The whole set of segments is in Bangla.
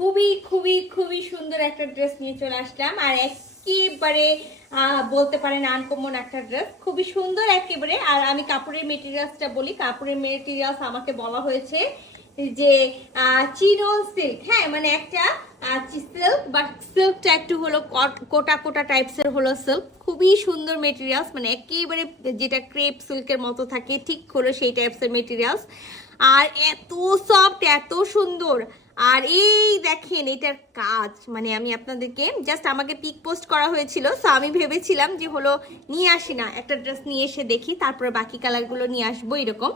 খুবই খুবই খুবই সুন্দর একটা ড্রেস নিয়ে চলে আসলাম। আর একেবারে বলতে পারেন আনকমন একটা ড্রেস, খুবই সুন্দর একেবারে। আর আমি কাপড়ের মেটেরিয়ালসটা বলি, কাপড়ের মেটেরিয়ালস আমাকে বলা হয়েছে যে চিনন সিল্ক। হ্যাঁ, মানে একটা সিল্ক, বাট সিল্কটা একটু হলো কোটা কোটা টাইপসের হলো সিল্ক। খুবই সুন্দর মেটেরিয়ালস, মানে একেবারে যেটা ক্রেপ সিল্কের মতো থাকে ঠিক হলো সেই টাইপসের মেটেরিয়ালস। আর এত সফট, এত সুন্দর। আর এই দেখেন এটার কাজ, মানে আমি আপনাদেরকে জাস্ট আমাকে পিক পোস্ট করা হয়েছিল, সো আমি ভেবেছিলাম যে হলো নিয়ে আসি না, একটা ড্রেস নিয়ে এসে দেখি, তারপরে বাকি কালারগুলো নিয়ে আসবো এরকম।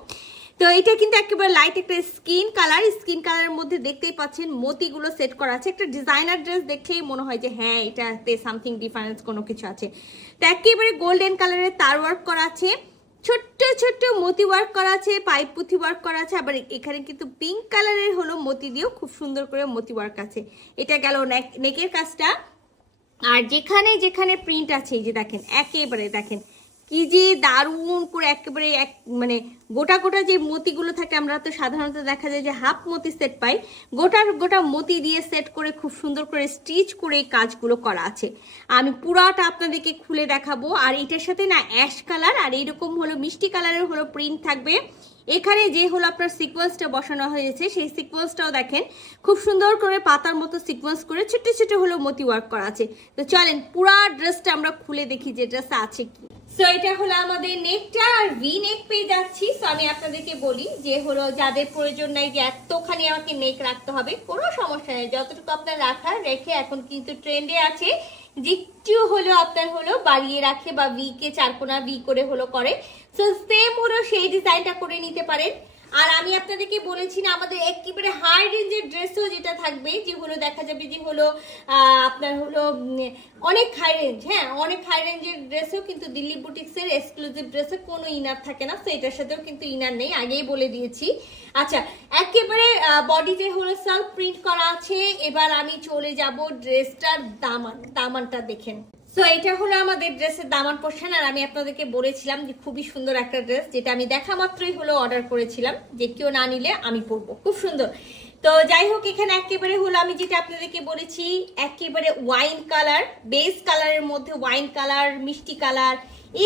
তো এটা কিন্তু একেবারে লাইট একটা স্কিন কালার। স্কিন কালারের মধ্যে দেখতেই পাচ্ছেন মতিগুলো সেট করা আছে। একটা ডিজাইনার ড্রেস দেখলেই মনে হয় যে হ্যাঁ এটাতে সামথিং ডিফারেন্স কোনো কিছু আছে। তো একেবারে গোল্ডেন কালারের তার ওয়ার্ক করা আছে, ছোট্ট ছোট্ট মতি ওয়ার্ক করা আছে, পাইপ পুঁথি ওয়ার্ক করা আছে। আবার এখানে কিন্তু পিঙ্ক কালারের হলো মতি দিয়েও খুব সুন্দর করে মতি ওয়ার্ক আছে। এটা গেল নেকের কাজটা। আর যেখানে যেখানে প্রিন্ট আছে এই যে দেখেন, একেবারে দেখেন কি যে দারুণ করে একেবারে মানে গোটা গোটা যে মতিগুলো থাকে, আমরা তো সাধারণত দেখা যায় যে হাফ মতি সেট পাই, গোটা গোটা মতি দিয়ে সেট করে খুব সুন্দর করে স্টিচ করে এই কাজগুলো করা আছে। আমি পুরাটা আপনাদেরকে খুলে দেখাবো। আর এটার সাথে না অ্যাশ কালার আর এইরকম হলো মিষ্টি কালারের হলো প্রিন্ট থাকবে। এখানে যে হলো আপনার সিকোয়েন্সটা বসানো হয়েছে, সেই সিকোয়েন্সটাও দেখেন খুব সুন্দর করে পাতার মতো সিকোয়েন্স করে ছোট ছোট হলো মতি ওয়ার্ক করা আছে। তো চলেন পুরা ড্রেসটা আমরা খুলে দেখি যে ড্রেসটা আছে কি। সো এটা হলো আমাদের নেকটা, আর ভি নেক পেয়ে যাচ্ছি। সো আমি আপনাদেরকে বলি যে হলো যাদের প্রয়োজন নাই যে এতখানি আমাকে নেক রাখতে হবে, কোনো সমস্যা নেই, যতটুকু আপনার রাখার রেখে। এখন কিন্তু ট্রেন্ডে আছে যে একটু হলো আপনার হলো বাড়িয়ে রাখে বা ভি কে চারকোনা ভি করে হলো করে। সো সেম হলো সেই ডিজাইনটা করে নিতে পারেন। আর আমি আপনাদেরকে বলেছি না আমাদের একেবারে হাই রেঞ্জের ড্রেসও যেটা থাকবে, যে হলো দেখা যাবে যে হলো আপনার হলো অনেক হাই রেঞ্জ, হ্যাঁ অনেক হাই রেঞ্জের ড্রেসও কিন্তু দিল্লি বুটিক্সের এক্সক্লুসিভ ড্রেসে কোনো ইনার থাকে না। তো এটার সাথেও কিন্তু ইনার নেই, আগেই বলে দিয়েছি। আচ্ছা, একেবারে বডিতে হলো সেলফ প্রিন্ট করা আছে। এবার আমি চলে যাব ড্রেসটার দামানটা দেখেন। সো এটা হলো আমাদের ড্রেসের দামান পোর্শন। আর আমি আপনাদেরকে বলেছিলাম যে খুবই সুন্দর একটা ড্রেস, যেটা আমি দেখা মাত্রই হলো অর্ডার করেছিলাম যে কেউ না নিলে আমি পরবো, খুব সুন্দর। তো যাই হোক, এখানে একেবারে হলো আমি যেটা আপনাদেরকে বলেছি একেবারে ওয়াইন কালার, বেস কালারের মধ্যে ওয়াইন কালার, মিষ্টি কালার,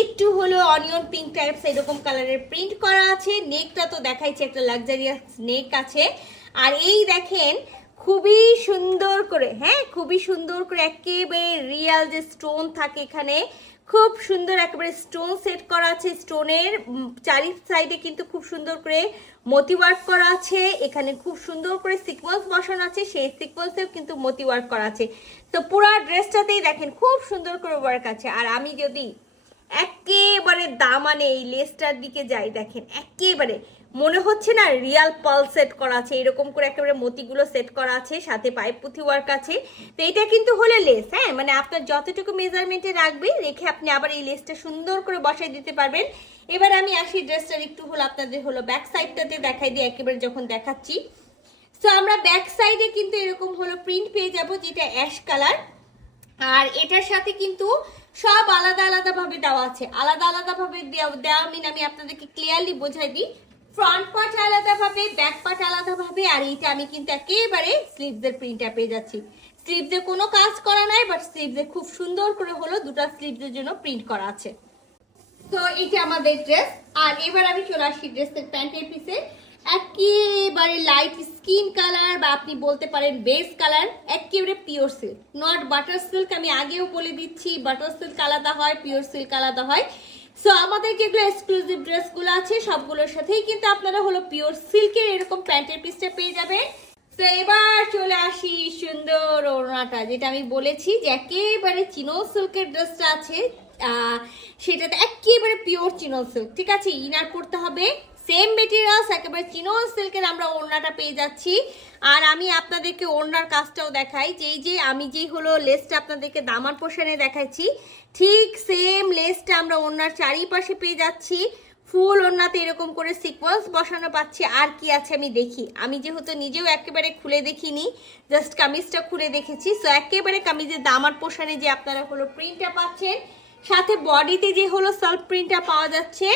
একটু হলো অনিয়ন পিঙ্ক টাইপস এরকম কালারের প্রিন্ট করা আছে। নেকটা তো দেখাইছে, একটা লাক্সারিয়াস নেক আছে। আর এই দেখেন খুবই সুন্দর করে, হ্যাঁ খুবই সুন্দর করে একেবারে রিয়াল যে স্টোন থাকে এখানে, খুব সুন্দর একেবারে স্টোন সেট করা আছে। স্টোনের চারি সাইডে কিন্তু খুব সুন্দর করে মতি ওয়ার্ক করা আছে। এখানে খুব সুন্দর করে সিকোয়েন্স বসানো আছে, সেই সিকোয়েন্সেও কিন্তু মতি ওয়ার্ক করা আছে। তো পুরো ড্রেসটাতেই দেখেন খুব সুন্দর করে ওয়ার্ক আছে। আর আমি যদি একেবারে দামানে এই লেসটার দিকে যাই, দেখেন একেবারে মনে হচ্ছে না রিয়াল পাল সেট করা আছে, এরকম করে একেবারে মতিগুলো সেট করা আছে, সাথে পাইপ পুঁথি ওয়ার্ক আছে। তো এটা কিন্তু হলো লেস, হ্যাঁ মানে আপনার যতটুকু মেজারমেন্টে রাখবে রেখে আপনি আবার এই লেসটা সুন্দর করে বসাই দিতে পারবেন। এবার আমি আসি ড্রেসটার একটু হলো আপনাদের হলো ব্যাক সাইডটাতে দেখাই দিই একেবারে যখন দেখাচ্ছি। তো আমরা ব্যাক সাইডে কিন্তু এরকম হলো প্রিন্ট পেয়ে যাব, যেটা অ্যাশ কালার। আর এটার সাথে কিন্তু সব আলাদা আলাদা ভাবে দেওয়া আছে, আলাদা আলাদা ভাবে দেওয়া মিন আমি আপনাদেরকে ক্লিয়ারলি বোঝাই দিই। ফ্রন্ট পার্ট আলাদা ভাবে, ব্যাক পার্ট আলাদা ভাবে। আর এইটা আমি কিন্তু একেবারে স্লিভসের প্রিন্টটা পেয়ে যাচ্ছি। স্লিভসে কোনো কাজ করা নাই, বাট স্লিভসে খুব সুন্দর করে হলো দুটো স্লিভসের জন্য প্রিন্ট করা আছে। তো এটা আমাদের ড্রেস। আর এবার আমি চলে আসি ড্রেসের প্যান্টের পিসে। একেবারে লাইট স্কিন কালার বা আপনি বলতে পারেন বেস কালার, একেবারে pure silk, not butter silk. আমি আগেও বলে দিচ্ছি বাটার সিল্ক আলাদা হয়, পিওর সিল্ক আলাদা হয়। সো আমাদের যেগুলো এক্সক্লুসিভ ড্রেসগুলো আছে সবগুলোর সাথেই কিন্তু আপনারা হলো পিওর সিল্কের এরকম প্যান্টের পিসটা পেয়ে যাবেন। তো এবার চলে আসি সুন্দর ওড়নাটা, যেটা আমি বলেছি যে একেবারে চিনো সিল্কের ড্রেসটা আছে, সেটাতে একেবারে পিওর চিনো সিল্ক, ঠিক আছে। ইনার করতে হবে সেম মেটেরিয়ালস, একেবারে চিনোন সিল্কের আমরা ওড়নাটা পেয়ে যাচ্ছি। আর আমি আপনাদেরকে ওড়নার কাজটাও দেখাই, যে আমি যেই হলো লেসটা আপনাদেরকে দামান পোর্শনে দেখাচ্ছি, ঠিক সেম লেসটা আমরা ওড়নার চারিপাশে পেয়ে যাচ্ছি। ফুল ওড়নাতে এরকম করে সিকোয়েন্স বসানো পাচ্ছি। আর কি আছে আমি দেখি, আমি যেহেতু নিজেও একেবারে খুলে দেখিনি, জাস্ট কামিজটা খুলে দেখেছি। সো একেবারে কামিজের দামান পোর্শনে যে আপনারা হলো প্রিন্টটা পাচ্ছেন, সাথে বডিতে যে হলো সেলফ প্রিন্টটা পাওয়া যাচ্ছে,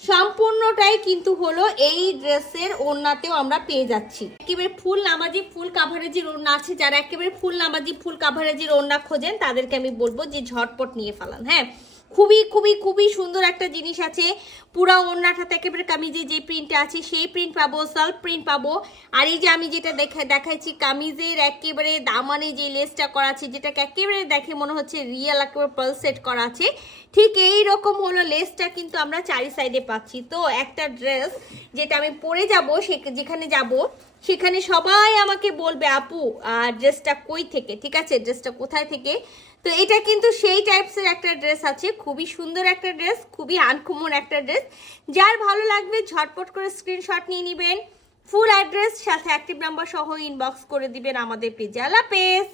সম্পূর্ণটাই কিন্তু হলো এই ড্রেসের ওড়নাতেও আমরা পেয়ে যাচ্ছি একেবারে ফুল নামাজি ফুল কাভারেজের ওড়না আছে। যারা একেবারে ফুল নামাজি ফুল কাভারেজের ওড়না খোঁজেন তাদেরকে আমি বলবো যে ঝটপট নিয়ে ফেলান। হ্যাঁ, খুবই খুবই খুবই সুন্দর একটা জিনিস আছে। পুরো ওড়নাটাতে একেবারে কামিজে যে প্রিন্টটা আছে সেই প্রিন্ট পাবো, সেলফ প্রিন্ট পাবো। আর এই যে আমি যেটা দেখাইছি কামিজের একেবারে দামানে যে লেসটা করা আছে, যেটাকে একেবারে দেখে মনে হচ্ছে রিয়েল একেবারে পার্ল সেট করা আছে, ঠিক এই রকম হলো লেসটা কিন্তু আমরা চারি সাইডে পাচ্ছি। তো একটা ড্রেস যেটা আমি পরে যাব, যেখানে যাব সেখানে সবাই আমাকে বলবে আপু ড্রেসটা কই থেকে, ঠিক আছে, ড্রেসটা কোথায় থেকে। তো এটা কিন্তু সেই টাইপসের একটা ড্রেস আছে, খুবই সুন্দর একটা ড্রেস, খুবই আনকমন একটা ড্রেস। যার ভালো লাগবে ঝটপট করে স্ক্রিনশট নিয়ে নেবেন, ফুল অ্যাড্রেস সাথে অ্যাক্টিভ নাম্বার সহ ইনবক্স করে দিবেন আমাদের পেজে। আল্লাহ হাফেজ।